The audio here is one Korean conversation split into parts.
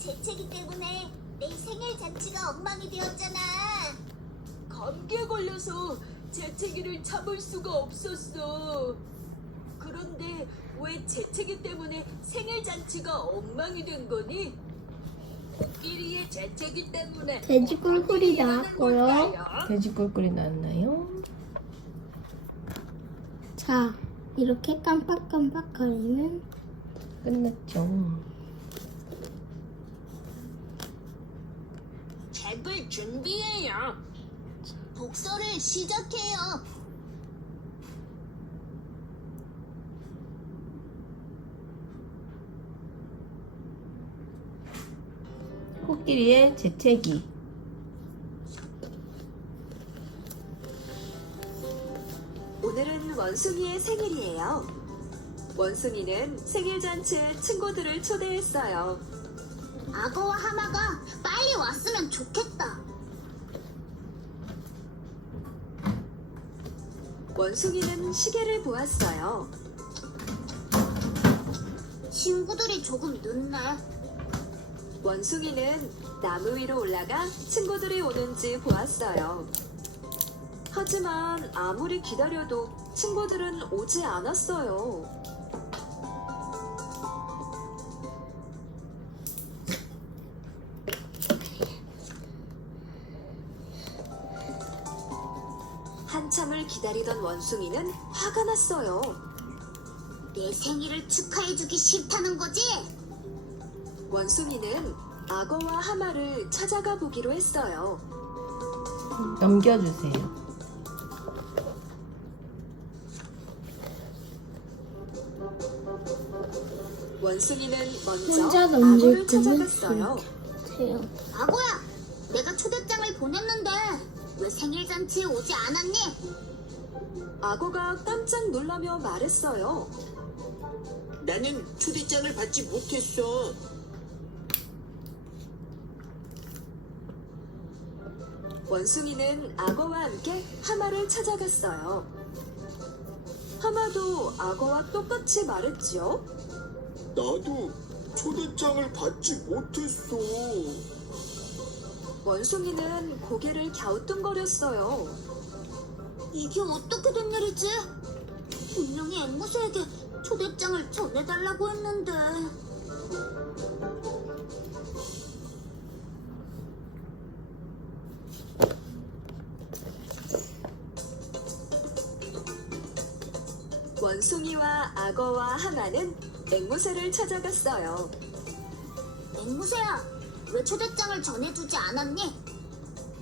재채기 때문에 내 생일 잔치가 엉망이 되었잖아. 감기에 걸려서 재채기를 참을 수가 없었어. 그런데 왜 재채기 때문에 생일 잔치가 엉망이 된 거니? 코끼리의 재채기 때문에 돼지 꿀꿀이 일어난 나왔고요. 걸까요? 돼지 꿀꿀이 나왔나요? 자, 이렇게 깜빡깜빡거리면 끝났죠. 책을 준비해요. 독서를 시작해요. 코끼리의 재채기. 오늘은 원숭이의 생일이에요. 원숭이는 생일 잔치에 친구들을 초대했어요. 악어와 하마가 빨리 왔으면 좋겠다. 원숭이는 시계를 보았어요. 친구들이 조금 늦네. 원숭이는 나무 위로 올라가 친구들이 오는지 보았어요. 하지만 아무리 기다려도 친구들은 오지 않았어요. 한참을 기다리던 원숭이는 화가 났어요. 내 생일을 축하해주기 싫다는 거지? 원숭이는 악어와 하마를 찾아가 보기로 했어요. 넘겨주세요. 원숭이는 혼자 먼저 넘길 악어를 거면 찾아갔어요. 돼요. 악어야, 내가 초대장을 보냈는데 왜 생일 잔치에 오지 않았니? 악어가 깜짝 놀라며 말했어요. 나는 초대장을 받지 못했어. 원숭이는 악어와 함께 하마를 찾아갔어요. 하마도 악어와 똑같이 말했죠. 나도 초대장을 받지 못했어. 원숭이는 고개를 갸우뚱거렸어요. 이게 어떻게 된 일이지? 분명히 앵무새에게 초대장을 전해달라고 했는데. 원숭이와 악어와 하마는 앵무새를 찾아갔어요. 앵무새야, 왜 초대장을 전해주지 않았니?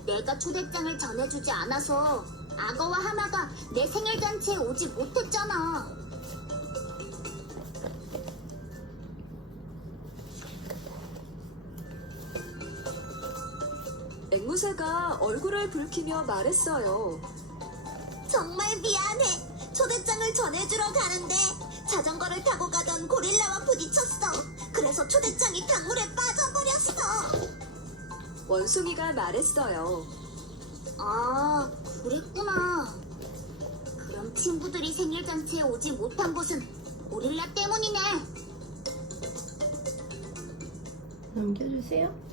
내가 초대장을 전해주지 않아서 악어와 하마가 내 생일 잔치에 오지 못했잖아. 앵무새가 얼굴을 붉히며 말했어요. 정말 미안해. 초대장을 전해주러 가는데 자전거를 타고 가던 고릴라와 부딪혔어. 그래서 초대장이 강물에 빠져버렸어. 원숭이가 말했어요. 아, 그랬구나. 그럼 친구들이 생일 잔치에 오지 못한 것은 고릴라 때문이네. 넘겨주세요.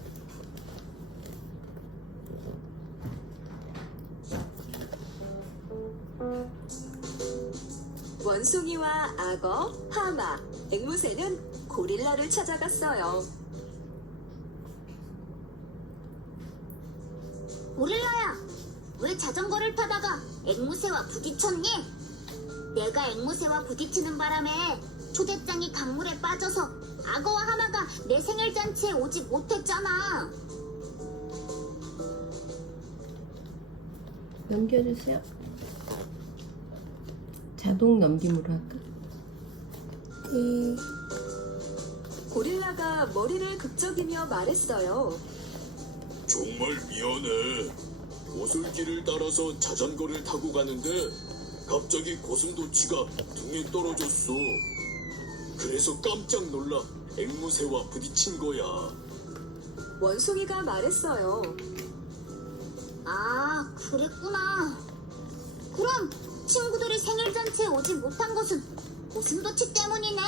원숭이와 악어, 하마, 앵무새는 고릴라를 찾아갔어요. 고릴라야, 왜 자전거를 타다가 앵무새와 부딪혔니? 내가 앵무새와 부딪히는 바람에 초대장이 강물에 빠져서 악어와 하마가 내 생일 잔치에 오지 못했잖아. 넘겨주세요. 자동 넘김으로 할까? 네. 고릴라가 머리를 극적이며 말했어요. 정말 미안해. 오솔길을 따라서 자전거를 타고 가는데 갑자기 고슴도치가 등에 떨어졌어. 그래서 깜짝 놀라 앵무새와 부딪힌 거야. 원숭이가 말했어요. 아, 그랬구나. 그럼 친구들이 생일 잔치에 오지 못한 것은 고슴도치 때문이네.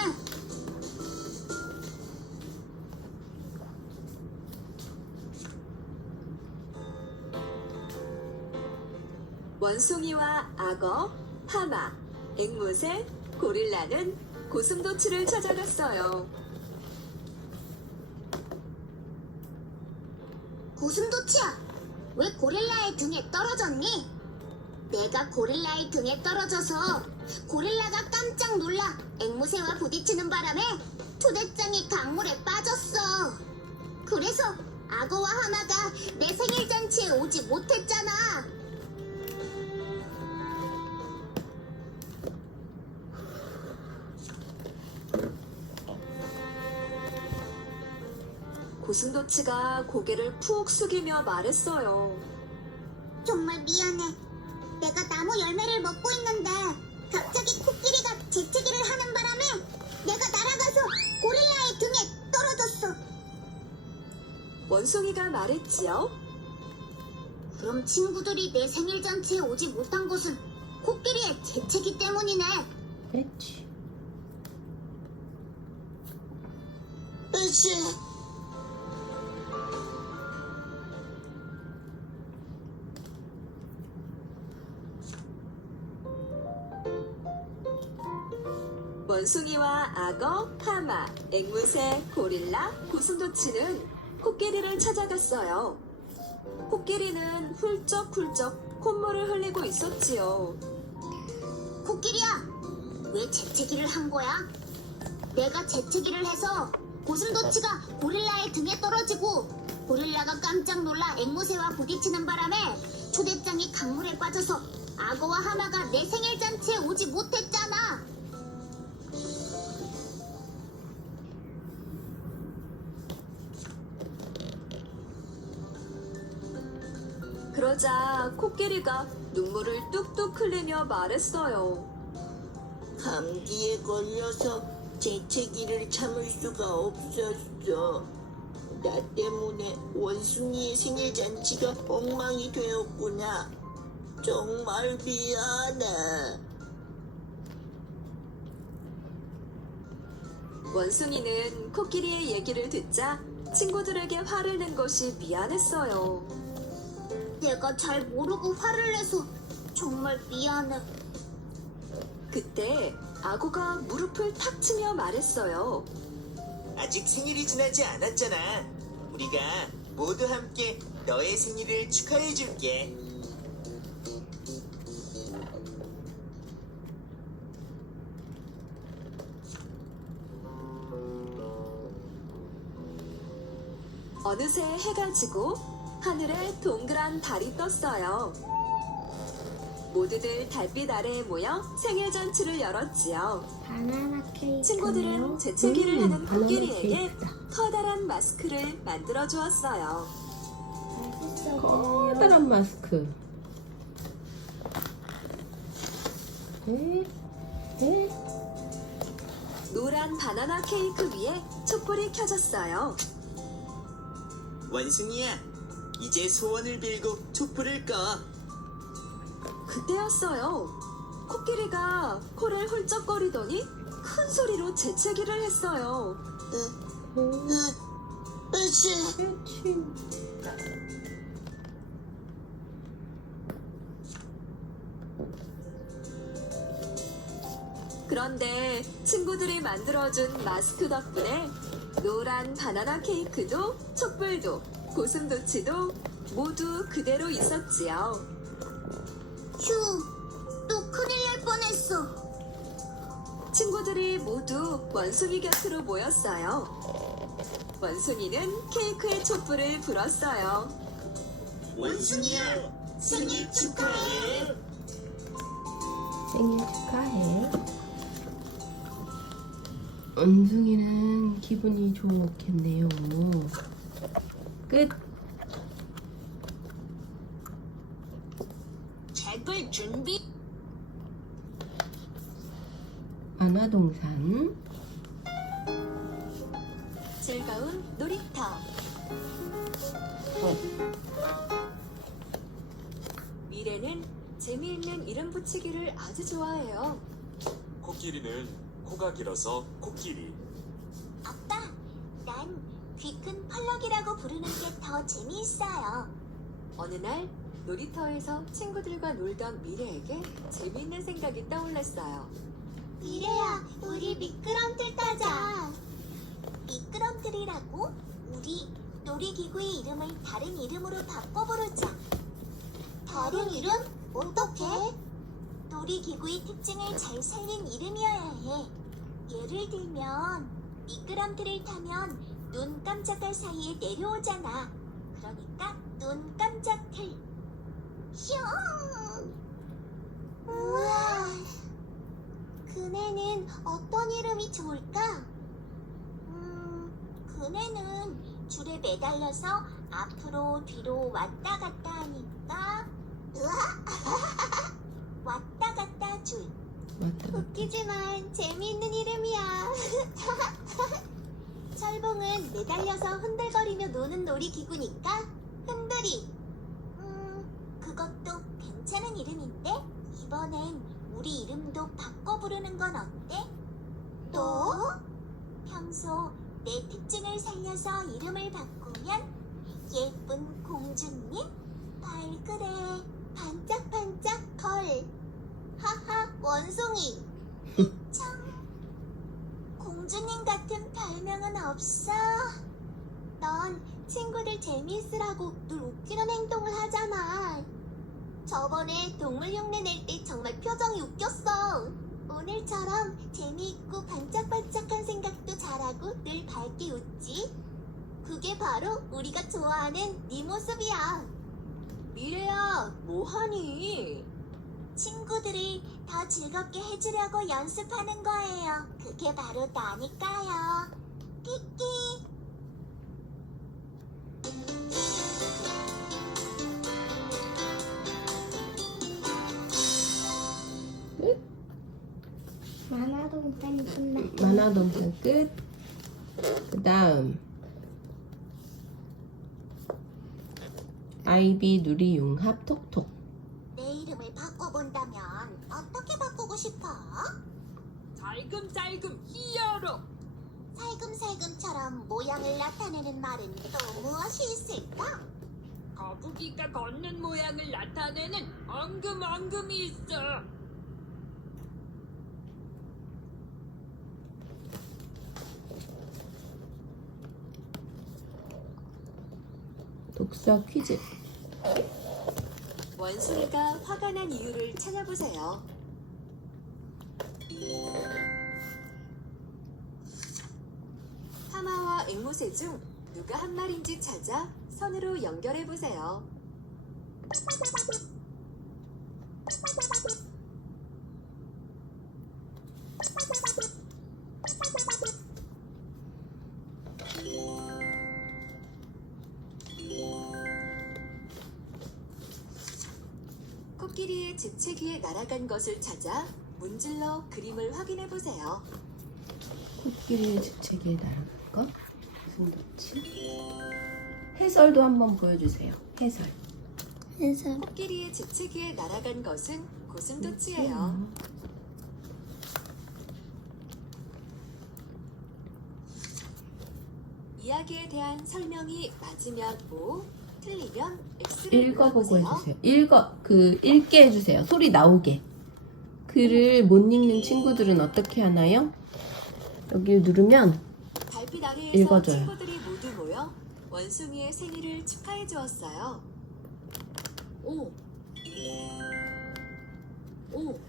원숭이와 악어, 하마, 앵무새, 고릴라는 고슴도치를 찾아갔어요. 고슴도치야, 왜 고릴라의 등에 떨어졌니? 내가 고릴라의 등에 떨어져서 고릴라가 깜짝 놀라 앵무새와 부딪히는 바람에 초대장이 강물에 빠졌어. 그래서 악어와 하마가 내 생일 잔치에 오지 못했잖아. 고슴도치가 고개를 푹 숙이며 말했어요. 정말 미안해. 내가 나무 열매를 먹고 있는데 갑자기 코끼리가 재채기를 하는 바람에 내가 날아가서 고릴라의 등에 떨어졌어. 원숭이가 말했지요. 그럼 친구들이 내 생일 잔치에 오지 못한 것은 코끼리의 재채기 때문이네. 그렇지. 으쌰. 원숭이와 악어, 하마, 앵무새, 고릴라, 고슴도치는 코끼리를 찾아갔어요. 코끼리는 훌쩍훌쩍 콧물을 흘리고 있었지요. 코끼리야, 왜 재채기를 한 거야? 내가 재채기를 해서 고슴도치가 고릴라의 등에 떨어지고 고릴라가 깜짝 놀라 앵무새와 부딪히는 바람에 초대장이 강물에 빠져서 악어와 하마가 내 생일 잔치에 오지 못했잖아. 그러자 코끼리가 눈물을 뚝뚝 흘리며 말했어요. 감기에 걸려서 재채기를 참을 수가 없었어. 나 때문에 원숭이의 생일 잔치가 엉망이 되었구나. 정말 미안해. 원숭이는 코끼리의 얘기를 듣자 친구들에게 화를 낸 것이 미안했어요. 내가 잘 모르고 화를 내서 정말 미안해. 그때 악어가 무릎을 탁 치며 말했어요. 아직 생일이 지나지 않았잖아. 우리가 모두 함께 너의 생일을 축하해줄게. 어느새 해가 지고 하늘에 동그란 달이 떴어요. 모두들 달빛 아래에 모여 생일 잔치를 열었지요. 바나나 케이크. 친구들은 재채기를 하는 바나나 코끼리에게 케이크다. 커다란 마스크를 만들어 주었어요. 커다란 마스크. 네, 네. 노란 바나나 케이크 위에 촛불이 켜졌어요. 원숭이야, 이제 소원을 빌고 촛불을 꺼. 그때였어요. 코끼리가 코를 훌쩍거리더니 큰 소리로 재채기를 했어요. 으쌰. 그렇지. 그런데 친구들이 만들어준 마스크 덕분에 노란 바나나 케이크도 촛불도 고슴도치도 모두 그대로 있었지요. 휴, 또 큰일 날 뻔했어. 친구들이 모두 원숭이 곁으로 모였어요. 원숭이는 케이크의 촛불을 불었어요. 원숭이야, 생일 축하해. 생일 축하해. 원숭이는 기분이 좋겠네요. 끝. 책을 준비. 안화동산. 즐거운 놀이터. 미래는 재미있는 이름 붙이기를 아주 좋아해요. 코끼리는 코가 길어서 코끼리. 아빠, 난 귀 큰 펄럭이라고 부르는 게 더 재미있어요. 어느 날 놀이터에서 친구들과 놀던 미래에게 재미있는 생각이 떠올랐어요. 미래야, 우리 미끄럼틀 타자. 미끄럼틀이라고? 우리 놀이기구의 이름을 다른 이름으로 바꿔 부르자. 다른 이름? 어떻게? 놀이기구의 특징을 잘 살린 이름이어야 해. 예를 들면 미끄럼틀을 타면 눈 깜짝할 사이에 내려오잖아. 그러니까 눈 깜짝틀. 슝! 우와. 그네는 어떤 이름이 좋을까? 그네는 줄에 매달려서 앞으로 뒤로 왔다 갔다 하니까 왔다 갔다 줄. 맞다. 웃기지만 재미있는 이름이야. 철봉은 매달려서 흔들거리며 노는 놀이기구니까 흔들이. 그것도 괜찮은 이름인데 이번엔 우리 이름도 바꿔 부르는 건 어때? 또? 평소 내 특징을 살려서 이름을 바꾸면 예쁜 공주님? 발그레 반짝반짝 걸. 하하, 원숭이. 참, 공주님 같은 별명은 없어. 넌 친구들 재미있으라고 늘 웃기는 행동을 하잖아. 저번에 동물 흉내 낼 때 정말 표정이 웃겼어. 오늘처럼 재미있고 반짝반짝한 생각도 잘하고 늘 밝게 웃지. 그게 바로 우리가 좋아하는 네 모습이야. 미래야, 뭐하니? 친구들이 더 즐겁게 해주려고 연습하는 거예요. 그게 바로 나니까요. 끼끼. 만화동산이 끝났어. 만화동산 끝. 그 다음 아이비 누리 융합 톡톡. 내 이름을 바꿔본다면 어떻게 바꾸고 싶어? 살금살금 히어로. 살금살금처럼 모양을 나타내는 말은 또 무엇이 있을까? 거북이가 걷는 모양을 나타내는 엉금엉금이 있어. 독서 퀴즈. 원숭이가 화가 난 이유를 찾아보세요. 하마와 앵무새 중 누가 한 마리인지 찾아 선으로 연결해 보세요. 코끼리의 재채기에 날아간 것을 찾아 문질러 그림을 확인해 보세요. 코끼리의 재채기에 날아간 거? 무슨 도치? 해설도 한번 보여주세요. 해설. 해서 코끼리의 재채기에 날아간 것은 고슴도치예요. 이야기에 대한 설명이 맞으면 O, 틀리면 X를 읽어보고 눌러보세요. 해주세요. 읽게 해주세요. 소리 나오게. 글을 못 읽는 친구들은 어떻게 하나요? 여기 누르면 달빛 아래에서 읽어줘요. 친구들이 모두 모여 원숭이의 생일을 축하해 주었어요. O, O.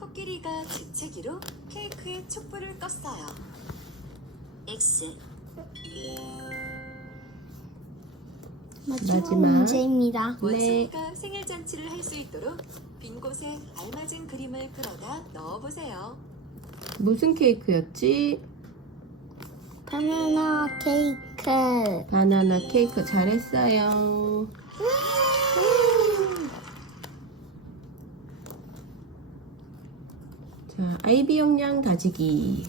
코끼리가 재채기로 케이크에 촛불을 껐어요. X. 마지막 마지막. 문제입니다. 원숭이가 생일 잔치를 할 수 있도록 빈 곳에 알맞은 그림을 그려다 넣어보세요. 무슨 케이크였지? 바나나 케이크. 바나나 케이크. 잘했어요. 자, 아이비 용량 다지기.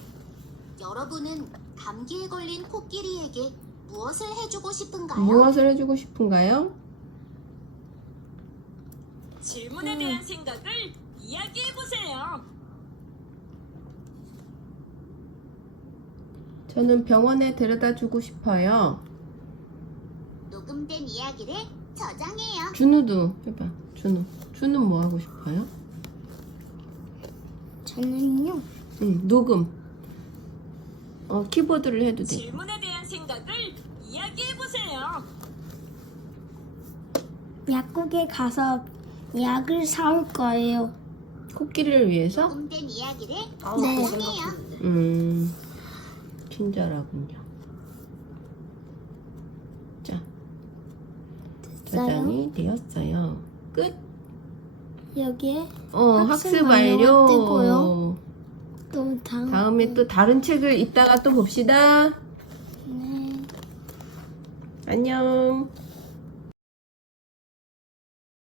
여러분은 감기에 걸린 코끼리에게 무엇을 해주고 싶은가요? 무엇을 해주고 싶은가요? 질문에 대한 생각을 이야기해 보세요. 저는 병원에 데려다 주고 싶어요. 녹음된 이야기를 저장해요. 준우도 해봐. 준우 뭐 하고 싶어요? 저는요. 응, 녹음. 키보드를 해도 돼. 질문에 대한 생각을 이야기해 보세요. 약국에 가서 약을 사올 거예요. 코끼리를 위해서? 녹음된 이야기를 네. 저장해요. 친절하군요. 자, 됐어요? 저장이 되었어요. 끝. 여기에 학습 완료가 완료. 뜨고요. 또 다음에 또 다른 책을 이따가 또 봅시다. 네. 안녕.